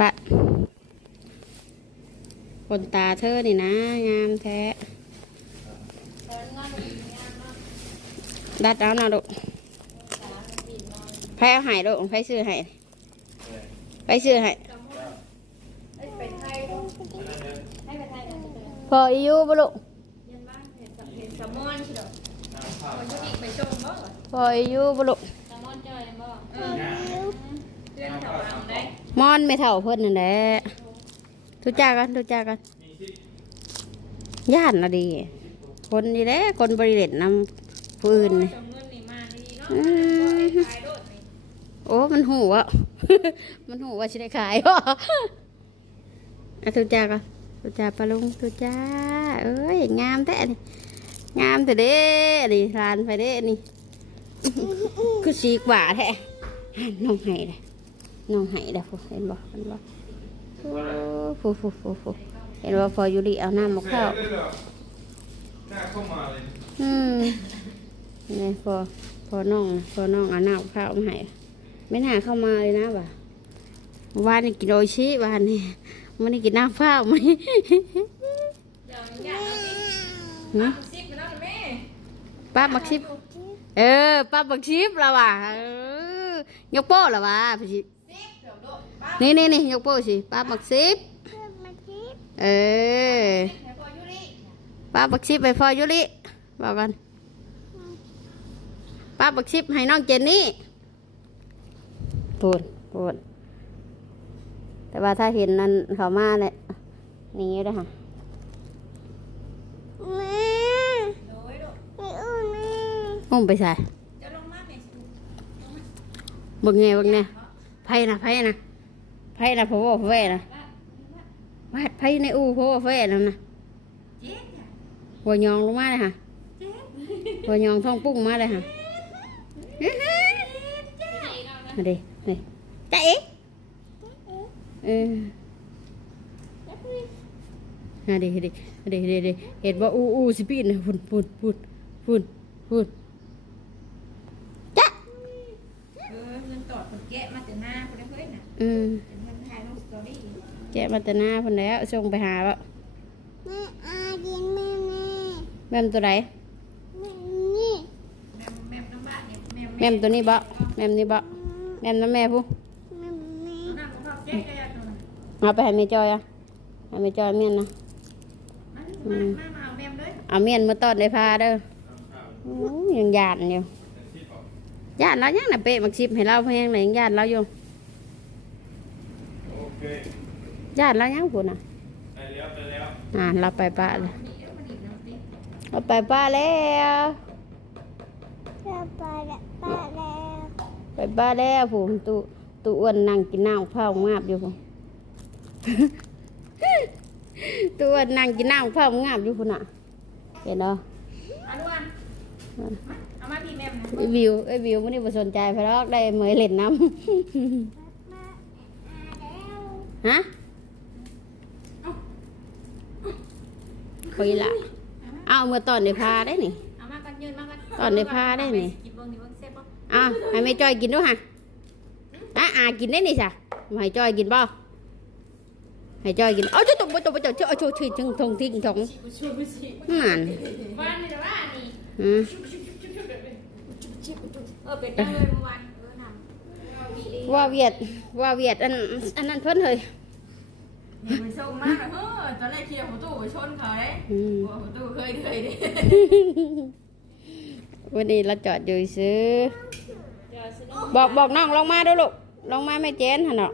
ปะคนตาเธอนี่นะ งามแท้ดัดเอาหน่ะลูกไผเอาให้ลูกไผซื้อให้ไผซื้อให้พออีอยู่บ่ลูกพออีอยู่บ่ลูก มอนไม่เท่าเพิ่นนั่นแหละทุจ้ากันทุจ้ากันย่านน่ะดี คนนี่แหละคนบริเวณนำผู้อื่นนี่โอ้มันหูอะมันหูว่าชิได้ขายอะทุจ้าก็ทุจ้าปลาลุงทุจ้า เอ้ยงามแท้นี่งามแต่เด้นี่ทานไปเด้นี่คือสีกว่าแท้น้องไห้เลย น้องไห้เลยฟูเห็นบ่เห็นบ่โอ้ฟูฟูฟูฟูเห็นว่าพออยู่ดีเอาน้ำมาเข้าวหน้าเข้ามาเลยอืมนี่พอพอน้องนะพอน้องเอาน้ำข้าวมาให้ไม่น่าเข้ามาเลยนะบ่ะวานนี่กินโออิชิวานนี่มันนี่กินน้ำข้าวไหมหึป้าบักชิบเออป้าบักชิบแล้วว่ะเออยกโป้แล้วว่ะพี่ชิ นี่นี่นี่ยกโป้สิป้าบักชิบเออป้าบักชิบไปพอยุริบอกกันป้าบักชิปให้น้องเจนนี่พูดพูดแต่ว่าถ้าเห็นนั่นเขามาเนี่ยนี่เลยค่ะอุ้มไปใส่บึงไงบึงไงไพ่นะไพ่นะ ไพ่นะพ่อพ่อแว่นะวาดไพ่ในอู่พ่อพ่อแว่นั่นนะหัวยองลงมาเลยค่ะหัวยองท้องปุ้งมาเลยค่ะมาดินี่จ้าเอ๊ะเออมาดิดิดิดิดิเห็นว่าอู้อู้สิปีนพุ่นพุ่นพุ่นพุ่นพุ่นจ้าเออเงินตอดคนแกะมาแต่หน้าคนนั้นเฮ้ยน่ะอืม แกะมาแต่หน้าพุ่นแล้วส่งไปหาแล้วแม่อากินแม่แม่แม่มตัวไหนแม่นี่แม่แม่น้ำบ้านเนี่ยแม่แม่มตัวนี้บ่แม่มนี่บ่แม่มน้ำแม่ผู้แม่แม่น้ำของเขาแกะแกะตัวนั้นเอาไปให้แม่จอยอะให้แม่จอยเมียนนะมามามาเอาแม่เลยเอาเมียนมาตอดในพาเด้อโอ้ยยังยานอยู่ยานเรายังน่ะเปะมักชิบให้เราเพียงไหนยังยานเราอยู่โอเค ญาติเรายังพูดนะได้แล้วได้แล้วอ่าเราไปป้าเลยนี่เดี๋ยวมันอีกแล้วสิเราไปป้าแล้วจะไปแล้วไปแล้วไปป้าแล้วผมตุตุอ้วนนั่งกินน้ำเผางาบอยู่ผมตุอ้วนนั่งกินน้ำเผางาบอยู่พุ่นน่ะเห็นเนาะเอาดูอะมาเอามาพี่แม่นะไอ้วิวไอ้วิวมันนี่บ่สนใจเพราะได้เหมยเล่นน้มาอาแล้วำฮะ คุยละเอาเมื่อตอนในพาได้นี่เอามากันยืนมากันตอนได้พาได้นี่กินเบิ่งนี่เบิ่งเซ็บบ่เอาให้แม่จอยกินด้วยฮะอะอากินได้นี่จ้ะมาให้จอยกินบ่ให้จอยกินเอาจะตบตบตบเจ้าโชว์ชื่อถึงทงทิ้งทงนั่นวันนี้แต่ว่านี่อืมเออเป็นได้เลยเมื่อวานเออทำว่าเวียดว่าเวียดอันอันนั้นเพิ่นเลย ไปส่งมาเออตอนแรกเคลียร์หัวตู้ไปชนเขาเลยอืมหัวตู้เคยเคยดิวันนี้เราจอดอยู่ซื้อ บอกบอกน้องลงมาด้วยลูกลงมาไม่เจนฮะเนาะ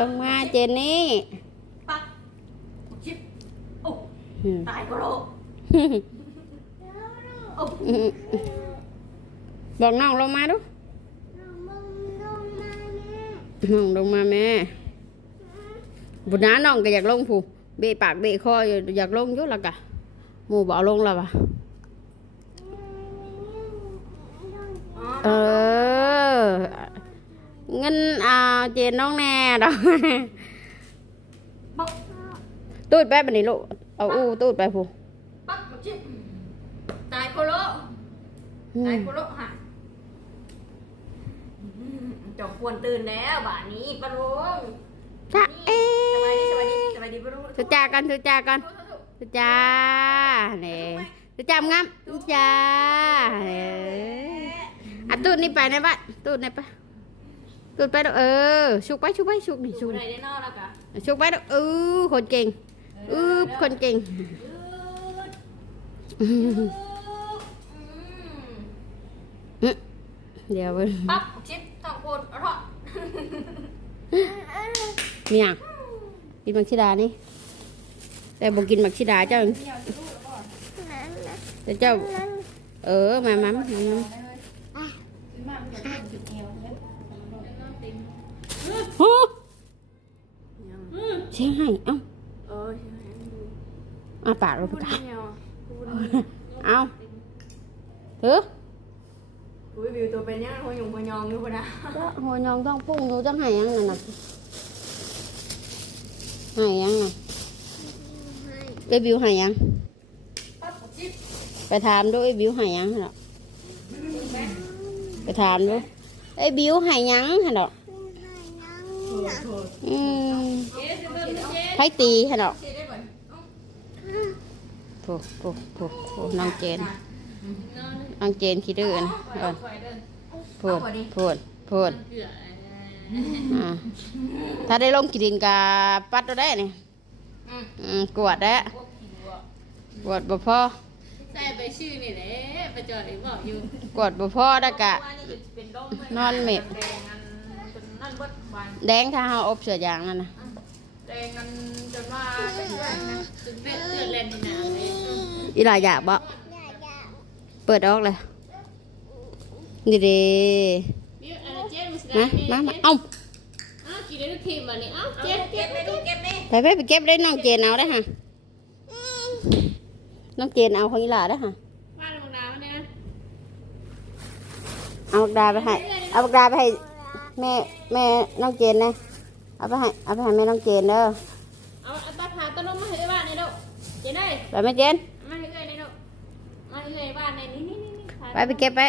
ลงมาเจนนี่ปักชิปโอ้อืมตายก็โลโอ้อืมบอกน้องลงมาดูมึงลงมาแม่น้องลงมาแม่ บุญน้าน้องก็อยากลงผู้เบะปากเบะคออยู่อยากลงอยุ่ละกะหมูบอกเอาลงแล้ววะเออ เงินอ่าเจนน้องแน่ดอกปักตูดไปบันนี้ลูกเอาอู้ตูดไปผู้ปักชิปตายโคโลตายโคโลฮะจบควรตื่นแล้วบ่านี้ปะลุง จ้าเอ๊สบายดีสบายดีะสบายดีปะลุงทุจ้ากันทุจ้ากันทุจ้าเนี่ยทุจ้างามทุจ้าเนี่ยอะตูดนี่ไปนะบ้านตูดนี่ไปตูดไปดอกเออชุกไปชุกไปชุกนี่ชุกไหนนี่ได้นอกแล้วกะชุกไปดอกเออคนเก่งอือคนเก่งเดี๋ยวเว้ยปั๊บชิดสองคนเอาเถอะ เนี่ยกินมักชิดานี่ แต่บอกกินมักชิดาเจ้าแต่เจ้า เออ มามามามาโอ้เสียงให้เอ้าเอออาปากเราพูไปดตายเดียวเอาเถอะอุ้ยวิวตัวเป็นยังหัวหยงหัวยองอยู่ปะนะก็หัวยองต้องพุ่งอยู่จังให้ยังนั่นน่ะ ให้ยังน่ะเอ้ยบิวให้ยังปั๊บชิดไปถามดูไอ้บิวให้ยังเหรอไปถามดูไอ้บิวให้ยังเหรออืมใครตีเหรอเจ๊ได้บ่โถโถโถโถน้องเจนน้องเจนคิดดื้อนะเออพูดพูดพูด อ่าถ้าได้ลงกินดินกับปัดเราได้เนี่ยอืมกวดได้กวดบ่พอใส่ไปชื่อนี่แหละไปจอดไอ้บอกอยู่กวดบ่พอได้กะเป็นดมนอนเม็ดแดงอันจนนั่นเบิดวันแดงถ้าเฮาอบเสือยางนั่นนะแดงอันจนว่าเป็นเพื่อนนะจนเป็นเตือนเล่นในหนาเลยอีหลาอยากบ่เปิดออกเลยนี่เด้นี่อันนั้นเจ๊ มันสิมาได้มามาเอ้าอ้าวกินได้ทุกทีมวันนี้อ้าวเจ๊เจ๊เก็บเลยลูกเก็บเลยไปไปไปเก็บได้น้องเจนเอาได้อฮะน้องเจนเอาของอีหลาได้อฮะบ้านลงน้ำเนี่ยเอาบักดาไปให้เอาบักดาไปให้แม่แม่น้องเจนนะเอาไปให้เอาไปให้แม่น้องเจนเด้อเอาเอาตาผาต้นลมมาเฮ้ยบ้านในลูกเจ๊ได้ไปแม่เจนมาเฮ้ยในลูกมาเฮ้ยบ้านในนี่นี่นี่นี่ไปไปเก็บไป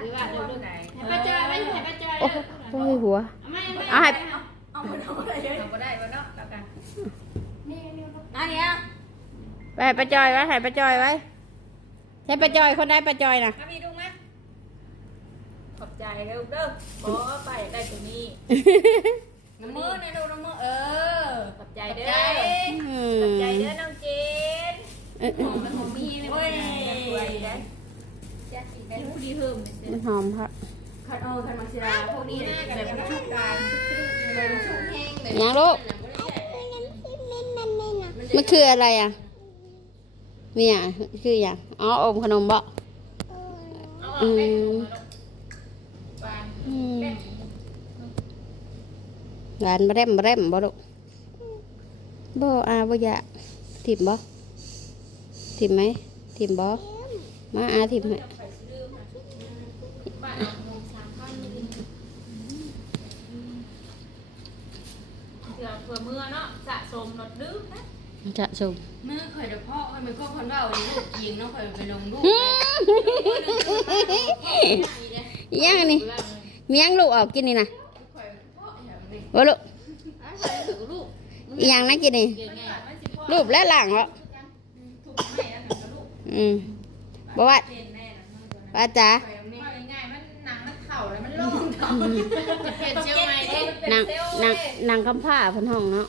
ไปบ้านเร็วๆให้ป้าจอยไปให้ป้าจอยโอ้โหโอ้ยหัวเอามาเอาเอาไปทำอะไรเยอะเอาได้วะเนาะแล้วกันนั่นเนี่ยไปป้าจอยไว้ให้ป้าจอยไว้ใช่ป้าจอยคนได้ป้าจอยนะมีดูไหมขอบใจเด้อเด้อขอไปได้ตัวนี้น้ำมือในดูน้ำมือเออขอบใจเด้อขอบใจเด้อน้องเจนเออเออมันคงมีเลย โอ้ยผู้ดีเพิ่มมันหอมครับคันเออคันมังสิราพวกนี้แบบมันชุกกันแบบมันชุกแห้งแบบยังลูกมันคืออะไรอะมีอะคืออย่างอ๋ออมขนมบ่เอาออือกไปมวางอืมหลานมาเร่มมาเร่มบ่ลูกบ่อาบ่อยากถิ่มบ่ถิ่มไหมถิ่มบ่มาอาถิ่มให้ บ้านเอาหมูสามพันเผื่อเผื่อเมื่อเนาะ สะสมรถดื้อนะจะชมมือเคยเดี๋ยวพ่อเคยมันก็คนว่าวันนี้ลูกยิงเนาะเคยไปลงลูกยังนี่มียังลูกออกกินนี่นะเคยพ่ออย่างนี้บ่ลูกลูกอีหยังนะกินนี่เก่งไงรูปและหลังเหรอถูกแม่แล้วกับลูกอืมบ่ว่าเป็นแน่นะว่าจ๋าเคยนี่ง่ายมันหนังมันเข่าแล้วมันลงจะเปลี่ยนเชียงใหม่ดินางนางนางคำผ้าเพิ่นห้องเนาะ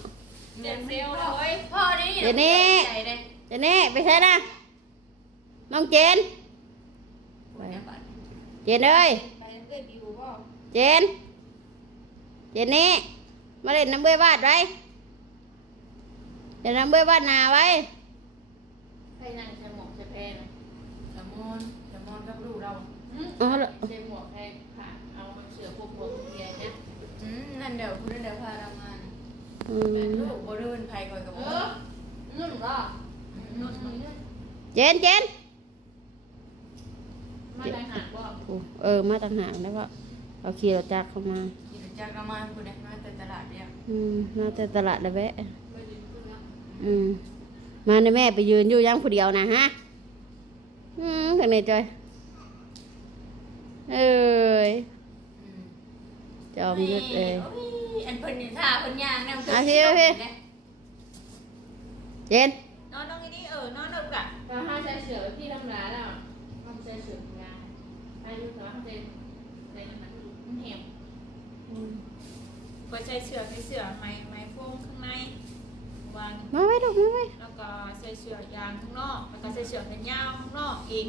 เปลี่ยนเซลล์เลยพ่อนี่เดี๋ยวนี้ใจเลยเจนี่ไปใช่นะน้องเจนเจนเอ้ยไปเพื่อบิวพ่อเจนเจนนี่มาเล่นน้ำเบื่อวาดไว้เล่นน้ำเบื่อวาดหนาไว้ใครนั่งใส่หมวกใส่แพรนะสมอนสมอนกับลูกเราอ๋อเหรอใส่หมวกแพรผ่าเอาเสือพวกพวกเรียนเนี่ยอืมนั่นเดี๋ยวคุณ อืมลูกบ่รื่นภัยก่อนกับเอพ่ออนุ่นก็นุ่นนี่เจนเจนมาได้หักบ่โอ้เออ มาต่างหากแล้วก็เอาขี่รถจักรเข้ามาขี่รถจักรมาคุณเนี่ยมาแต่ตลาดเนี่ยอืมมาแต่ตลาดละแวะอืมมาในแม่ไปยืนอยู่ยังผู้เดียวนะฮะ อืมทางไหนจอยเอ้ยจอมยุดเลยโอ้ย อันเพิ่นนี่ท่าเพิ่นย่างนำเอาสิเอาสิเย็นนอนตรงนี้เออนอนตรงกะมาห้าใช้เสือพี่ทำร้านแล้วห้าใช้เสือทำงานอายุแต่ว่าเขาจะอะไรนั่นนะมันแหบเปิดใส่เสื้อใส่เสื้อไม้ไม้โฟมข้างในวางมาไว้ดอกมาไว้แล้วก็ใส่เสื้อยางข้างนอกแล้วก็ใส่เสื้อแขนยาวข้างนอกอีก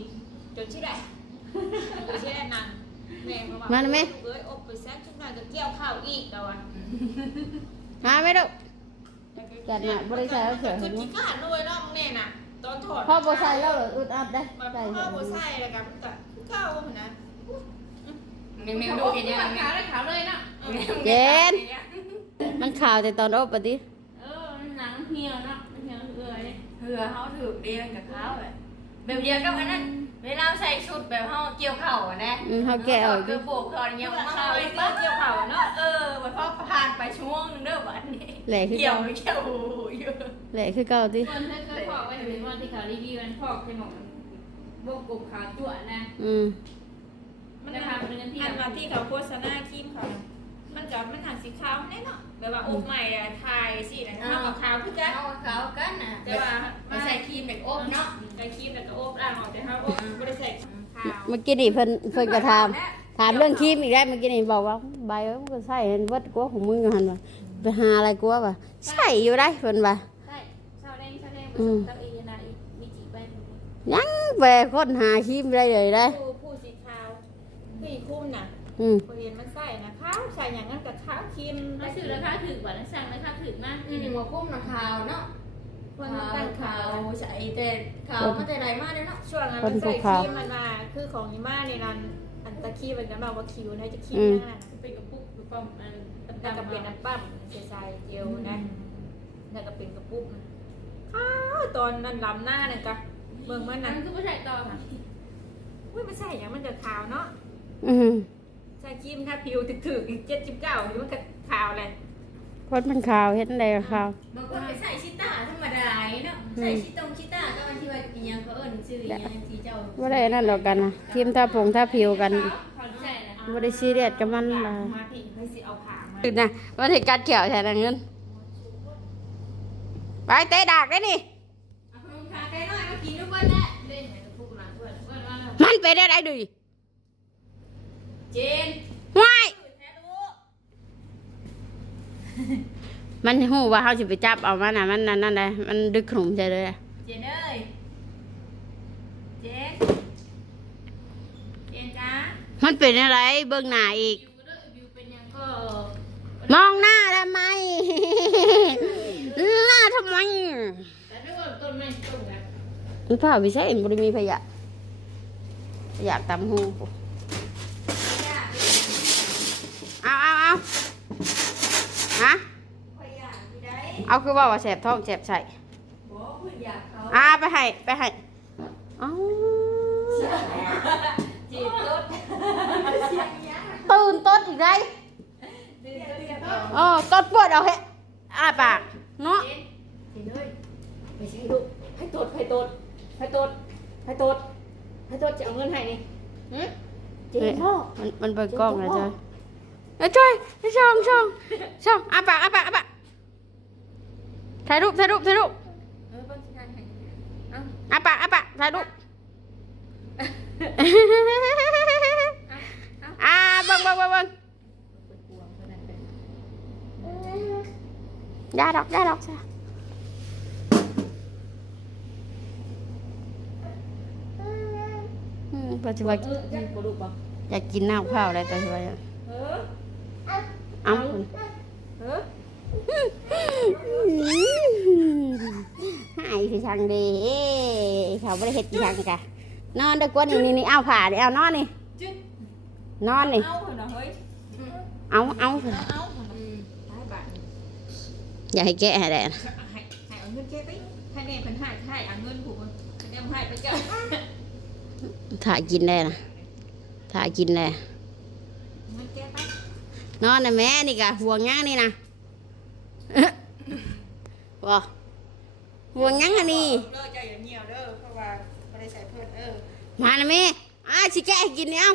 จนที่ได้จนที่ได้นั่น แม่ก็บอกเอ้ยอบไปแซ่บชุดหน่อยก็เกี่ยวข้าวอีกแล้วอะมาไว้ดอกจัดหน่อยบ่ได้ใส่เอาเสื้อคือที่ขาดด้วยเนาะมึงเนี่ยน่ะตอนถอดพ่อบ่ใส่แล้วเหรออึดอัดได้มันใส่พ่อเถบ่อะใส่แล้วกันก็ข้าวเหมือนนะเมนูดูเห็นยังขาวเลยขาวเลยเนาะเย็นมันข่าวแต่ตอนอบปะติเออหนังเหี่ยวเนาะเหี่ยวเอื่อยเหือเขาถือเดียวกับเขาแบบแบบเดียวกับอันนั้น เวลาใส่ชุดแบบเขาเกี่ยวเข่าอะนะอืมเขาแกะออกคือโบกคออย่างเงี้ยมันเข้าไปเกี่ยวเข่าเนาะเออมันพอผ่านไปช่วงนึงเด้อวันนี้แหล่คือเกี่ยวเก่าไม่เกี่ยวอยู่ แหล่คือเก่าติคนเคยเคยพอกไว้เป็นวันที่เขารีวิวกันพอกขนมวงกลมขาวจั่วนะอืม มันทำเป็นที่อันมาที่เขาโฆษณาครีมเขา มันกับมันหันสีขาวแน่เนาะแบบว่าอบใหม่อะทายสินะเท่ากับขาวคือกันเอาขาวกันนะแต่ว่ามาใส่ครีมแบบอบเนาะใส่ครีมแบบก็อบอ่างออกแต่ถ้าอบไม่ได้ใส่ขาวเมื่อกี้นี่เพิ่นเพิ่นก็ถามถามเรื่องครีมอีกแล้วเมื่อกี้นี่บอกว่าใบมันก็ใส่เห็นวัดกลัวของมึงหั่นว่าไปหาอะไรกลัวว่าใส่อยู่ได้เพิ่นว่าใช่ชาวแดงชาวแดงอืมตั้งเองนะมีจีไปยังไปค้นหาครีมได้เลยได้ผู้ผู้สีขาวผู้คุ้มน่ะอืมเรียนมันใส่นะขาว ใส่อย่างนั้นกับขาวครีมมาซื้อราคาถือกว่าแล้วสั่งราคาถือกมากอืมหัวคุ้มนะขาวเนาะคนมันตั้งขาวใส่แต่ขาวมันแต่ไรมากเลยเนาะช่วงนั้นมันใส่ครีมมันมาคือของยี่มาในนั้นอันตะคีมันกันมาว่าคิวนะจะคิวนั่นน่ะเป็นกระปุกหรือปั๊มอันนั่นก็เป็นน้ำปั้มใส่เจลนะนั่นก็เป็นกระปุกนะขาวตอนนั้นลำหน้าเนี่ยจ้ะเบิ่งมันนั่นะนคือผู้ชายต่อค่ะอุ้ยมันใส่อย่างมันจะขาวเนาะอืม ใส่ครีมถ้าผิวถึกๆอีกเจ็ดสิบเก้ามันก็ขาวเลยคนมันขาวเห็นได้ก็ขาวบางคนไปใส่ชิต้าธรรมดาเนาะใส่ชิตรงชิต้าก็อันที่ว่าอีหยังเขาเอิ้นชื่ออีหยังที่เจ้าบ่ได้นั่นดอกกันนะครีมทาผงทาผิวกันขอใช่นะบ่ได้ซีเรียสกับมันล่ะมาพี่ให้สิเอาผ่ามาอึดนะว่าสิกัดเขียวแทนเงินไปเตะดากได้นี่เอาขนมทาไก่น้อยมากินทุกวันแหละเล่นกระปุกหลังด้วยว่าว่ามันไปได้ได้ดิเจนว้ายมันหูว่าเขาสิไปจับเอามันน่ะมันนั่นนั่นเลยมันดึกขนมใช่เลยอะเจนเอ้ยเจนเจนจ้ามันเป็นอะไรเบิ่งหน้าอีกบิวด้วยบิวเป็นยังก็มองหน้าทำไม หน้าทำไมแต่ด้วยว่าต้นไม้ต้นกันมันเปล่าไม่ใช่บริมีพยะอยากตำหูเอาเอาเอา ฮะขอยอยากที่ได้เอาคือว่าว่าแสบท้องแสบใส่บอกคุณอยากเขาอ่าไปให้ไปให้เอาจีบรถตื่นต้นอีกไรเดี๋ยวเดี๋ยวเออต้นปวดเอาให้อ้าปากเนาะเจนเจนเอ้ยไปใช้ดูให้ตดให้ตดให้ตดให้ตดให้ตดจะเอาเงินให้นี่หืมเจ๊พ่อมันมันเปิดกล้องนะจ้อย เอ้ยจ้อยเอ้ยช่องช่องช่องอ้าปากอ้าปากอ้าปากถ่ายรูปถ่ายรูปถ่ายรูปเออเพิ่นสิให้ให้เอาอ้าปากอ้าปากถ่ายรูปอ่าเบังเบังเบังเบังยาดอกยาดอกจ้ะอืมปัจจุบันเออจักบ่ลูกบ่อยากกินน้ำข้าวอะไรแต่ว่าเออ เอ้าเออหายคือช่างดีเขาไม่ได้เห็ดช่างกะนอนได้กว่านี่นี่นี่เอาผ่าดิเอานอนนี่จึ๊ดนอนนี่เอาเพิ่นน่ะเฮ้ยเอาเอาเอาเพิ่นน่ะได้บาทอย่าให้แกะให้ได้นะให้ให้เอาเงินแกไปให้แน่เพิ่นให้ให้เอาเงินผูกมันให้แน่ให้ไปจ้ะถ่ายกินได้นะถ่ายกินได้เงิ นแกไปนอนนะแม่นี่กะห่วงยังนี่นะบ่ห่วงยังอันนี้เด้อเจ้าอย่าเหี่ยวเด้อเพราะว่าบ่ได้ใส่เพิ่นเออมานะแม่อ้าสิแกะให้กินเนี่ยเอา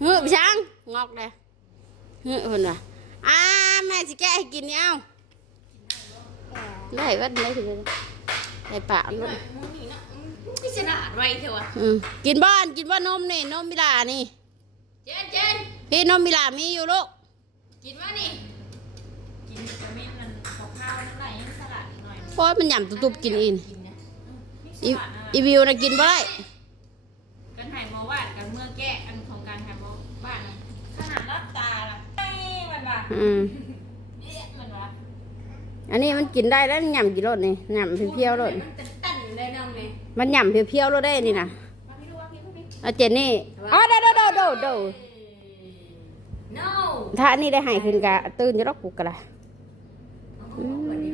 เฮ้ยพี่ช้างงอกเลยเฮ้ยคนว่ะอ้าแม่สิแกะให้กินนี่เอาได้วัดได้ถึงเลยได้ปากลูกมึงนี่นะมึงก็ฉลาดไว้เถอะวะอืมกินบ้านกินบ้านนมนี่นมมิลานี่ เจนเจน พี่นมมิลามีอยู่ลูก กินวะนี่ กินวิตามินมันข้าวข้าวน้ำไหลยังสลัดหน่อยเพราะมันหย่ำตุบๆกินอินกินนะอีนี่สลัดนะอีวิวนะกินบ่ได้กันหายหมอวาดกันเมื่อแก้อันของการหายหมอวาดนะขนาดรับตาล่ะเอ้ยมันว่าอืมเอ๊ะมันว่าอันนี้มันกินได้แล้วหย่ำกี่รสนี่หย่ำเพียวๆรสมันจะตันเลยน้องเลยมันหย่ำเพียวๆรสได้นี่นะมาพี่ดูว่าพี่ดูพี่ เอาเจนนี่อ๋อเด้อเด้อเด้อเด้อเด้อ no ถ้าอันนี้ได้ใหายขึ้นกะตื่นจะรอกกูกะละวันนี้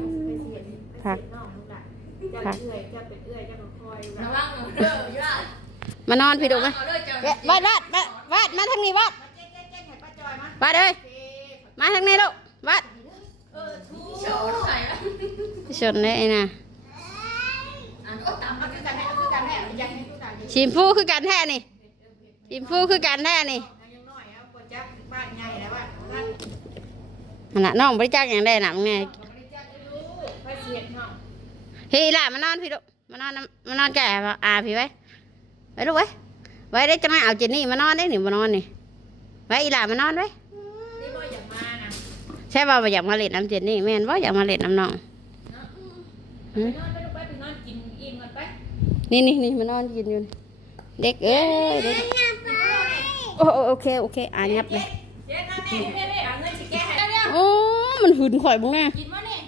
พักน้องลูกหลานจะเอื้อยจะเป็นเอื้อยจะมาคอยแบระบวังเด้อยอดมานอนพี่ดูไหมเอาเด้อเจ้าเอ๊ะวาดวาดวาดวาดมาทางนี้วาดเจ๊เจ๊เจ๊ให้ป้าจอยมาวาดเลยมาทางนี้ลูกวาดเออทูโชว์ใส่ละชนได้นะอันโอ้ตามมาคือกันแน่คือการแม่อยากให้ลูกหลานชิมฟูคือกันแท้นี่ชิมฟูคือกันแท้นี่ยังน้อยเอาคนจักบ้านใหญ่แล้วว่าบ้าน ขณะน้องบริจาคอย่างได้หนังไงไปเสียห้องเฮ้ยล่ะมานอนพี่ลูกมานอนมานอนแก่อาพี่ไว้ไว้ลูกไว้ไว้ได้จะไม่เอาเจนนี่มานอนได้หนิมานอนนี่ไว้อีหล่ามานอนไว้ใช่ป่าวว่อยากมาเล่นน้ำเจนนี่แม่นว่าอยากมาเล่นน้ำน้องนี่นี่นี่มานอนกินอยู่นี่เด็กเอ้ยเด็กโอ้โอโอเคโอเคอ่างับเลย มันหืนข่อยบุ้งแน่กินวะนี่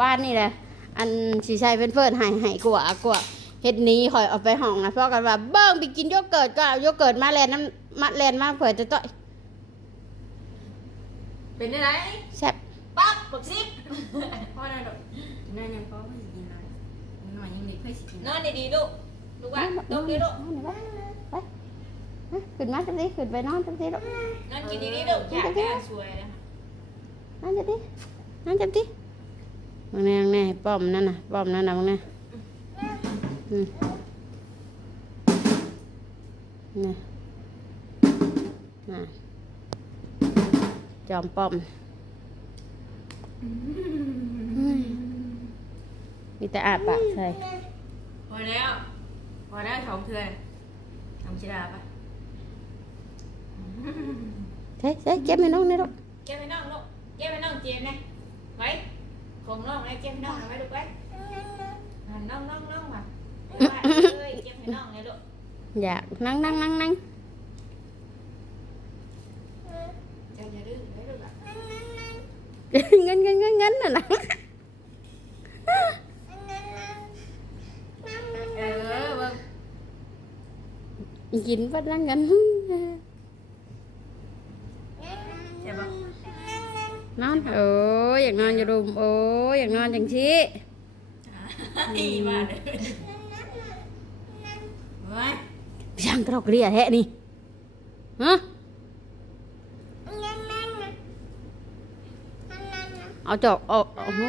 บ้านนี่แหละ อันสีชัยเป็นเฟิร์นใหายหายกว่ากว่าเฮ็ดหนี้ข่อยเอาไปห้องนะเพราะกันว่าเบิ้งไปกินโยเกิร์ตก็เอาโยเกิร์ตมาแลนน้ำมาแลนมาเผื่อจะต่อยเป็นอะไรแซ่บปั๊บปักซิบพ่อนั่นดอกนั่นยังพ่อไม่สิกินอะไรหน่อยยังเด็กไม่สิกินนอนดีๆลูกลูกว่าลูกดีลูกไปไป ขึ้นมาจังสิขึ้นไปนอนจังสิลูกนอนกินดีๆลูกอยากแก่สวยนะนอนจังสินอนจังสิมึงแน่มึงแน่ป้อมนั่นน่ะป้อมนั่นน่ะมึงแน่อืมนี่น่ะจอมป้อมเฮ้ยมีแต่อาปากใส่พอแล้วพอแล้วของเธอทำชิดาปะ ใช่ใช่เก็บให้น้องนี่ลูกเก็บไปน้องลูกเก็บไปน้องเจี๊ยบนะไว้ของน้องไว้เนอนโอ้ยอยากนอนอยู่รุมโอ้ยอยากนอนอย่างชี้ดีมากเลยเฮ้ยช่างกรอกเรียแท้นี่ฮะเอาจอกออกโอ้โห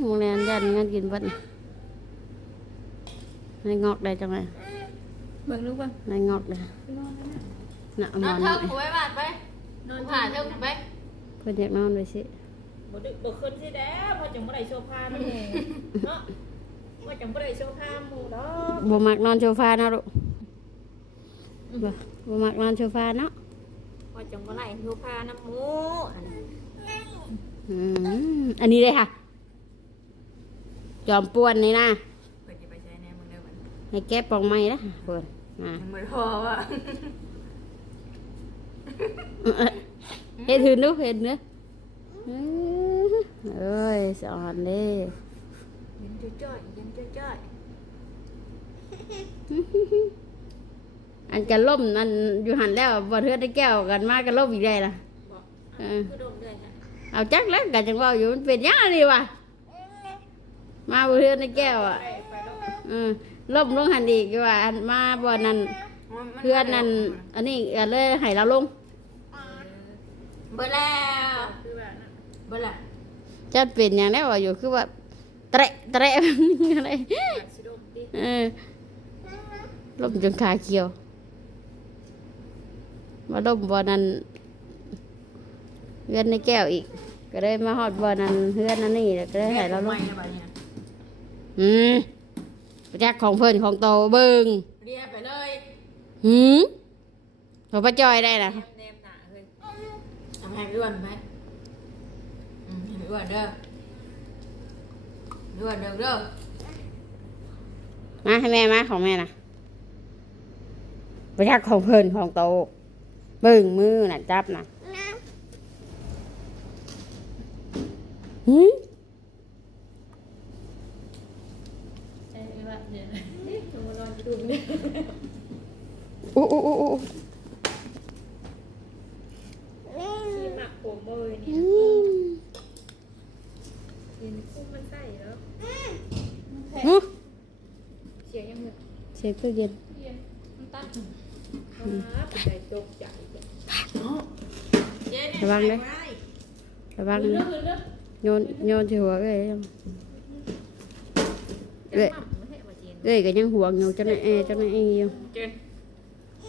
โมงแรนยันงานกินวัดนี่ในงอกได้จังไงเบิ่งลูกเบิ่งในงอกได้น่ะหมนออนนเทิงนี่ไว้บาดไปนอนผ่าเทิงไป เพิ่นอยากนอนไปสิบ่ดึกบ่ขึ้นสิแด้พอจังบ่ได้โซฟาหมู่เนาะว่าจังบ่ได้โซฟาหมู่ดอกบ่มักนอนโซฟาเนาะลูกบ่บ่มักนอนโซฟาเนาะว่าจังบ่ได้โซฟาน้ำหมูอันนั้นอืมอันนี้เลยค่ะ จอมป่วนนี่นะเปิดจะไปใช้แน่มึงเด้อมันให้แก้ปองไม้นะเปิดอ่ามึงไม่พอว่ะ เฮ็ดหืนดูเฮ็ดเนื้ออื้อเอ้ยสอนเด้ยินจ้อยๆยินจ้อยอันกันล่มอันอยู่หันแล้วบ่เทือได้แก้วกันมากันล่มอีกได้ล่ะๆบอกเออคือโดนเลยค่ะเอาจักแล้วกันจังเว่าอยู่มันเป็นยังไงวะมาบ่เทือได้แก้วอะไปไปแล้วเออล่มลงหันอีกว่าอันมาบ่นั่นเพื่อนนั่นอันนี้ก็เลยให้เราลง เบิดแล้วคือแบบนั้นเบิดแล้วจะเป็นอย่างนี้ว่าอยู่คือว่าเตะเตะแบบนี้อะไรแบบสิโดนติเออลมจนขาเขียวมาดมบ่อนั้นเฮือนในแก้วอีก ก็ได้มาฮอดบ่อนั้นเฮือนนั่นนี่แล้วก็ได้ให้เราลงเรียกผมใหม่นะบัดเนี่ยอืมแจกของเพิ่นของโตเบิ่งเรียกไปเลยหืมเขาป้าจอยได้นะ ให้พี่อ้วนไหมอืมให้พี่อ้วนเด้อพี่อ้วนเด้อเด้อมาให้แม่มาของแม่นะไปชักของเพิ่นของโตเบิ่งมือน่ะจับน่ะหืมใช่ไห มว่าเนี่ยลงมานอนดูเนี่ยอู้อู้อู้อู้ที่หมักผมเลยนี่อืมยินคุ้มมันใส่แล้วหูเสียงยังเหมือนเสียงตู้เย็นมันตัดฟ้าเป็นใจตกใจเจ๊เนี่ยระวังเลยระวังคืนเลเลืยอกคืนเลือกโยนโยนที่หัวเอ้ยยังเจ๊หม่ำไม่ให้มาเจนเอ้ยก็ยังห่วงอยู่จังได๋เอ้จังได๋เอ้ยอยู่เจน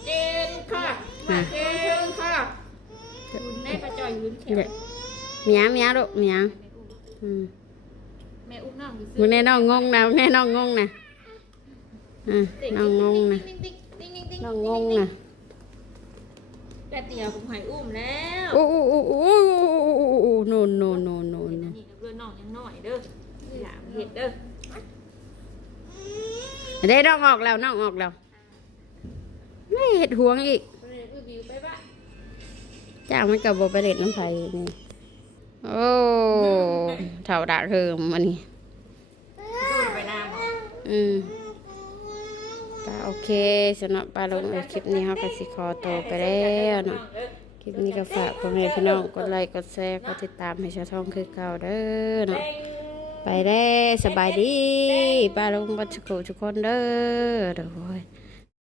เจนค่ะน่ะเจน ค่ะคุณแม่ประจอยยืนแขนเด้เมียเมียลูกเมียอืมแม่อุ้มน้องอยู่มึงแน่น้องงงนะมึงแน่น้องงงนะอะน้องงงนะติ๊งติ๊งติ๊งติ๊งติ๊งน้องงงนะแต่เตียวผมหายอุ้มแล้วโอ้โอ้โอ้โอ้โอ้โอ้โอ้โนโนโนโนโนนี่กับเพื่อนน้องยังน้อยเด้ออย่าเห็ดเด้อได้น้องออกแล้วน้องออกแล้วไม่เห็ดห่วงอีก จ้างมันกับบไปเด็ดน้ำไผ่นี่โอ้เท่าดาเทิมมันนี่ดูไปหน้าหมออืมก็โอเคสำหรับปลาลงในคลิปนี้เขาก็สิขอโตไปแล้วเนาะคลิปนี้ก็ฝากพ่อแม่พี่น้องกดไลค์กดแชร์กดติดตามให้ชาวท่องคือเก่าเด้อเนาะไปแล้วสบายดีป้าลงบัดสุขทุกคนเด้อเด้อวย